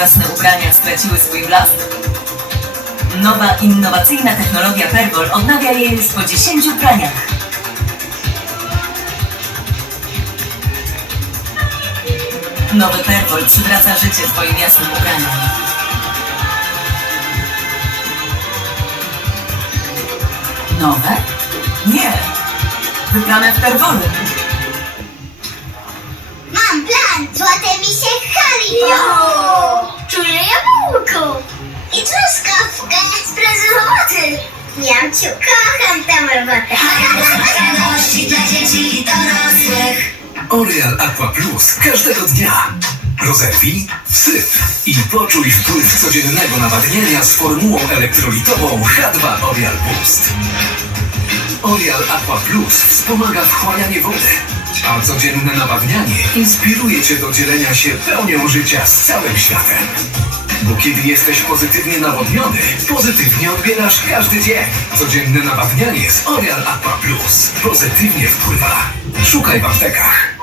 Jasne ubrania straciły swój blask? Nowa, innowacyjna technologia Pergol odnawia je już po 10 praniach. Nowy Pergol przywraca życie Twoim jasnym ubraniom. Nowe? Nie. Wybrane w Pergolu. Mam plan! Złote mi się Haribo! Miamciu, kocham tę robotę! Radości dla dzieci i dorosłych! Orial Aqua Plus każdego dnia. Rozerwij, wsyp i poczuj wpływ codziennego nawadniania z formułą elektrolitową H2 Orial Boost. Orial Aqua Plus wspomaga wchłanianie wody, a codzienne nawadnianie inspiruje Cię do dzielenia się pełnią życia z całym światem. Bo kiedy jesteś pozytywnie nawodniony, pozytywnie odbierasz każdy dzień. Codzienne nawadnianie z Orial Aqua Plus pozytywnie wpływa. Szukaj w aptekach.